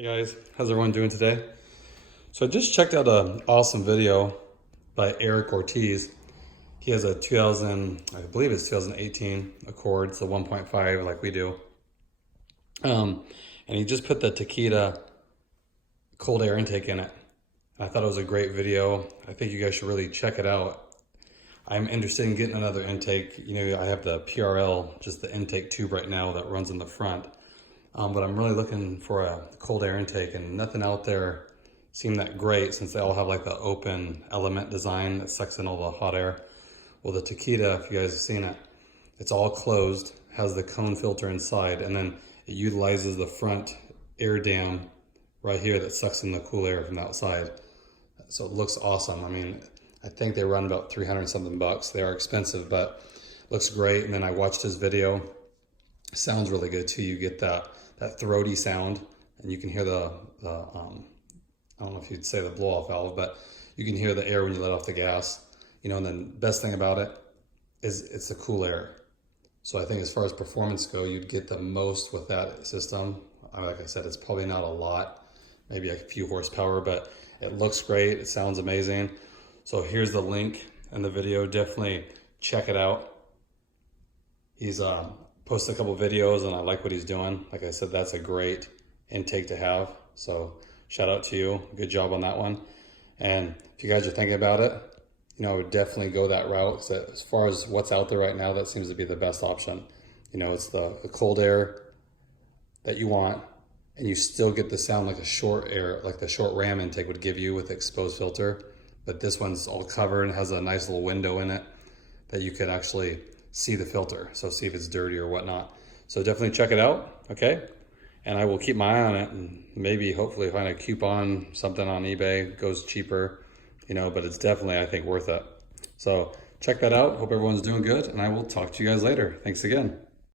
Hey guys, how's everyone doing today? So I just checked out an awesome video by Eric Ortiz. He has a I believe it's 2018 Accord, it's a 1.5 like we do. And he just put the Takeda cold air intake in it. And I thought it was a great video. I think you guys should really check it out. I'm interested in getting another intake. You know, I have the PRL, just the intake tube right now that runs in the front. But I'm really looking for a cold air intake, and nothing out there seemed that great since they all have like the open element design that sucks in all the hot air. Well, the Takeda, if you guys have seen it, it's all closed, has the cone filter inside, and then it utilizes the front air dam right here that sucks in the cool air from the outside. So it looks awesome. I mean, I think they run about 300 something bucks. They are expensive, but looks great. And then I watched his video. Sounds really good too. You get that throaty sound, and you can hear the I don't know if you'd say the blow off valve, but you can hear the air when you let off the gas, you know. And then best thing about it is it's the cool air. So I think as far as performance go, you'd get the most with that system. Like I said, it's probably not a lot, maybe a few horsepower, but it looks great. It sounds amazing. So here's the link in the video. Definitely check it out. He's posted a couple videos and I like what he's doing. Like I said, that's a great intake to have. So shout out to you. Good job on that one. And if you guys are thinking about it, you know, I would definitely go that route. So as far as what's out there right now, that seems to be the best option. You know, it's the cold air that you want, and you still get the sound like a short air, like the short ram intake would give you with the exposed filter. But this one's all covered and has a nice little window in it that you can actually see the filter, so see if it's dirty or whatnot. So definitely check it out, okay? And I will keep my eye on it and maybe hopefully find a coupon, something on eBay, goes cheaper, you know, but it's definitely, I think, worth it. So check that out. Hope everyone's doing good, and I will talk to you guys later. Thanks again.